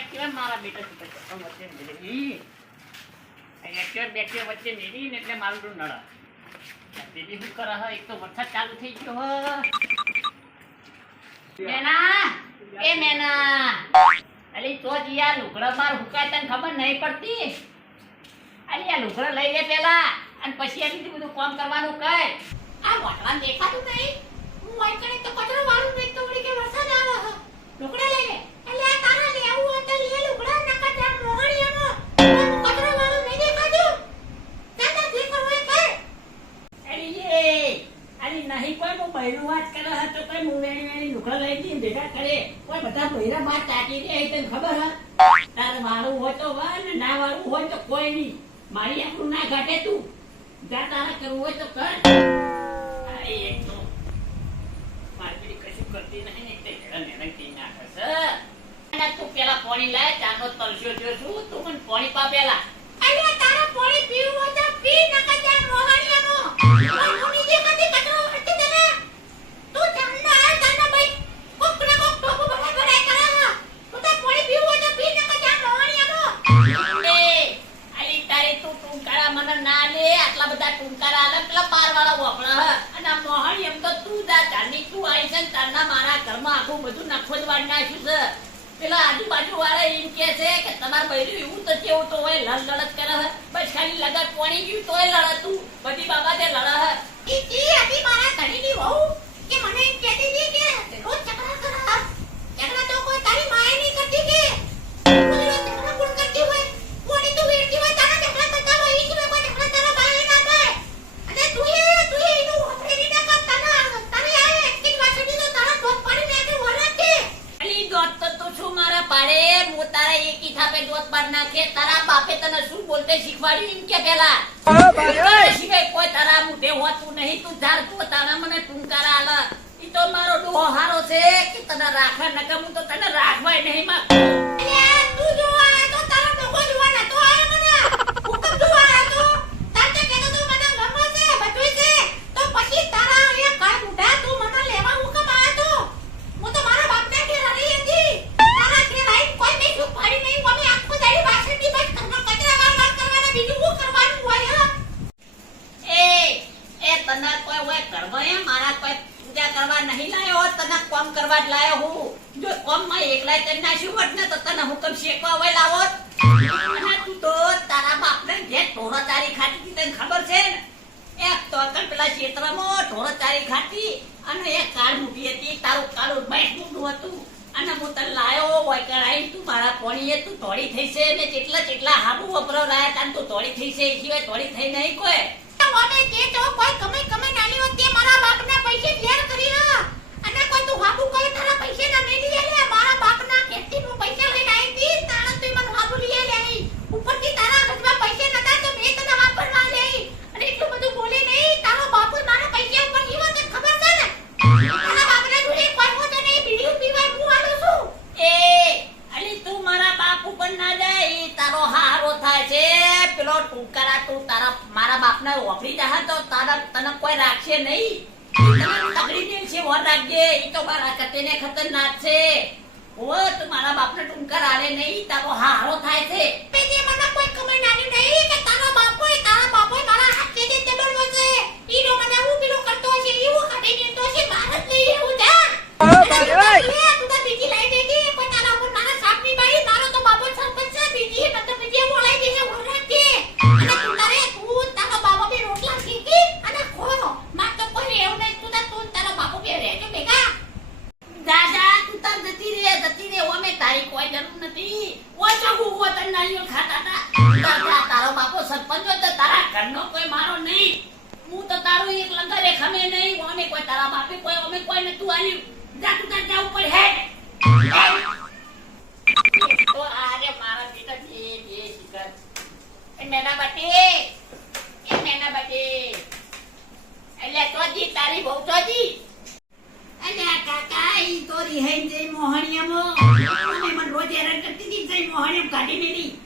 Activa મારા બેટા વચ્ચે મેલી એક્ટિવા વચ્ચે મેલી ને એટલે મારું નળ દીદી શું કરે હ એક તો વરસાદ ચાલુ થઈ ગયો મેના એ મેના અલી તો જીયા લુગડા માર હુકાય તને ખબર નહીં પડતી અલી આ લુગડા લઈ લે પેલા અને પછી આ બીજું બધું કામ કરવાનું કહે આ વટવાન દેખાતું નહીં હું વાઈ કરે તો કચરો વાળું નહીં તો વળી કે વરસાદ આવે હ લુગડા લઈ લે એટલે આ તારા લેવું હોય તો લે લુગડા નકા ત્યાં મોહણીયાનો કચરો વાળું નહીં દેખાતું તાતા જે કરવું એ કર અલી નહીં કોઈ હું બૈરું વાત કરે હ તો કોઈ હું વેણી લુગડા લઈ જઈને ભેગા કરે કોઈ બધા બૈરા બાદ ચાટી દે તને ખબર હ તારે વાળું હોય તો વા ને ના વાળું હોય તો કોઈ નહીં મારી આપણું ના ઘટે તું જા તારા કરવું હોય તો કર એક તો મારી કશું કરતી નહીં ને તે ઘણા નેરંગ તી નાખે છે તું પેલા પાણી લાય ચાનો તલસ્યો જો છું તું મને પાણી પા પેલા અરે તારા પાણી પીવું હોય તો પી નકા જા મોહણીયાનો હું નીચે કદી કચરો હટી દે તું ચાંદા આ ચાંદા ભાઈ કોક ના કોક ટોપો ભરા ભરા કરે તું તો પાણી પીવું હોય તો પી નકા જા મોહણીયાનો ટુંકારા મને ના લે આટલા બધા ટુંકારા અલગ પેલા પારવાળા વપડા અને આ મોહણ એમ તો તું દા જાની તું આવી છે તારના મારા ઘરમાં આખું બધું નખોજ વાળ નાખ્યું છે પેલા આજુબાજુ વાળા એમ કે છે કે તમાર બૈરું એવું તો કેવું તો હોય લડત કરે બસ ખાલી લગત પોણી ગયું તોય લડતું બધી બાબતે લડે ઈ આધી મારા ઘણીની વહુ કે મને એમ કહેતી હતી કે રોજ ચકરા કરા ચકરા તો કોઈ તારી માય નહીં કરતી કે રોજ ચકરા કોણ કરતી હોય કોની તો વેરતી હોય તારા ચકરા કરતા હોય ઈ કે કોઈ ચકરા તારા બાય ના થાય અને તું એનું ઓપરેટી ના કરતા ના તારે આ એક્ટિંગ વાસડી તો તારા દોત પાડી નાખે વરત કે અલી દોત તો છું મારા પાડે મો તારા એકી થાપે દોત પાડ નાખે તારા બાપે તને શું બોલતે શીખવાડ્યું એમ કે પેલા શીખે કોઈ તારા મુઢે હોતું નહીં તું ધાર તું તારા મને ટુંકારા આલે ઈ તો મારો ડોહો હારો છે કે તને રાખવા નકમ હું તો તને રાખવાય નહીં માં અરે તું જો આ તો તારો ડોહો જોવા નતો આયો મને હુકમ જોવા આયો તો તાતે કેતો તું મને ગમો છે બધું છે તો પછી તારા એ કાય મુઢા તું મને લેવા હુકમ આયો તો હું તો મારા બાપને કે રડી હતી તારા કે રાઈ કોઈ મે શું પાડી નહીં મમ્મી આખો દાડી વાસણ ની બસ કચરા વાર કરવાના બીજું શું કરવાનું હોય એ તને કોઈ હોય કરવા એ મારા કોઈ પૂજા કરવા નહીં લાયો તને કામ કરવા જ લાયો હું જો કામ માં એકલાય તને નાશ્યું હોત ને તો તને હુકમ શેકવા હોય લાવોત અને તું તો તારા બાપને જે ઢોરો તારી ખાતી તને ખબર છે ને એક તો અકલ પેલા ક્ષેત્રમાં ઢોરો તારી ખાતી અને એક કાળ મૂકી હતી તારું કાળું બાઈક મૂકું હતું અને હું તને લાયો હોય કરાઈ તું મારા પોણીએ તું તોડી થઈ છે ને જેટલા હાબુ વપરાવ લાયા તાન તું તોડી થઈ છે એ સિવાય તોડી થઈ નહીં કોઈ ઓને તે તો કોઈ કમે નાલી હોત તે મારા બાપના પૈસે ક્લિયર કરી હ અને કોઈ તું હાબુ કોઈ તારા પૈસે ના મેલી લે મારા બાપના ખેતી નું પૈસા લઈને આવી હતી તારા તું મને હાબુ લઈ લે ઉપરથી તારા ઘરમાં પૈસે નતા તો મેં તને વાપરવા લે અને એટલું બધું બોલે નહીં તારો બાપુ મારા પૈસા ઉપર જીવો તે ખબર છે ને તારા બાપના જોડે કોઈ હોત નહીં બીડીઓ પીવાય હું આલો છું અલી તું મારા બાપ ઉપર ના જાય તારો હારો થાય છે પેલો ટુકડા તું તારા મારા બાપને ઓફરી જા તો તારા તને કોઈ રાખશે નહીં તગડી દે છે વર રાખજે ઈ તો મારા કતેને ખતરનાક છે ઓ તું મારા બાપને ટુંકર આલે નહીં તારો હારો થાય છે પેજે મને કોઈ કમાઈ નાની નહીં કે તારા બાપોય મારા હાથે જે ટેબલ વસે ઈ રો મને હું પેલો કરતો છે એવું કાઢી દીધો છે ભારત લઈ એવું જા તું તો બીજી લઈ દેતી કોઈ તારા ઉપર મારા સાપની બાઈ મારો તો બાપો સરપંચ છે બીજી ન તો બીજી હું લઈ દેશે વર રાખજે અને તું તારો બાપો બે રોટલા શીખી અને ખો માં તો કોઈ એવું નહીં તું તારો બાપો બે રહેજો બેગા દાદા તું તાર જતી રે ઓમે તારી કોઈ જરૂર નથી ઓછો હું તન નાળીઓ ખાતા હતા તારો બાપો સરપંચ હોય તો તારા ઘરનો કોઈ મારો નહીં હું તો તારું એક લંગરે ખમે નહીં ઓમે કોઈ તારા બાપે કોઈ ઓમે કોઈ નતું આલ્યું જા તું તાર જા ઉપર હે તો આરે મારા બેટા જે શિકાર એ મેના બાટી એટલે તોજી તારી બહુ તોજી અલ્યા કાકા ઈ તો રીહેન જઈ મોહણિયામાં અને મન રોજ હેરાન કરતી હતી જઈ મોહણિયામાં કાઢી મેલી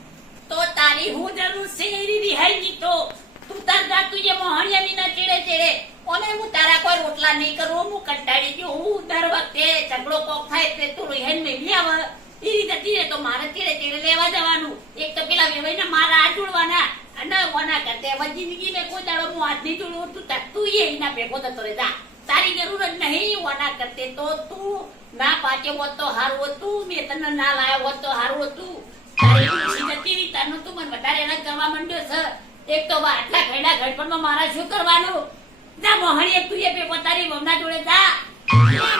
તો તારી હું જરૂર છે એરી રીહેન ની તો તું તાર જા તું એ મોહણિયાની ના ચેડે ઓને હું તારા કોઈ રોટલા નહીં કરું હું કંટાળી ગયો હું દર વખતે ઝઘડો કોક થાય તે તું રીહેન મેલી આવે ઈ રીતે જતી રહે તો મારે તેડે તેડે લેવા જવાનું. એક તો પેલા વેવાઈને મારા હાથ જોડવાના અને વના કરતે હવે જિંદગીમાં કોઈ દાડો હું હાથ નહીં જોડું તું એના ભેગો થતો રહે જા. તારી જરૂર જ નહીં વના કરતે તો તું ના પાચ્યો હોત તો હારું હતું. મેં તને ના લાયો હોત તો હારું હતું. તારી ખુશી જતી રહી તારનું તું મને વધારે એના કરવા માંડ્યો છે. એક તો આટલા ઘરડા ઘડપણમાં મારા શું કરવાનું? જા મોહણીએ તું એ પેપર તારી મમ્મા જોડે જા.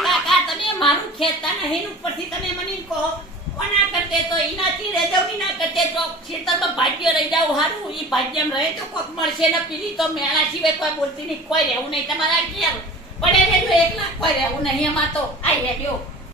કાકા તમે મારું ખેતર નહીં ઉપરથી તમે મને કહો કોના કરતે તો ઈનાથી રહી જાવ ઈના કરતે તો ખેતરમાં ભાગ્ય રહી જાવ હારું. ઈ ભાગ્યમ રહે તો કોક મળશે ને પેલી તો મેળા સિવાય કોઈ બોલતી નહીં કોઈ રહેવું નહીં તમારા ઘેર પડે રહેજો એકલા કોઈ રહેવું નહીં એમાં તો આઈ રહેજો.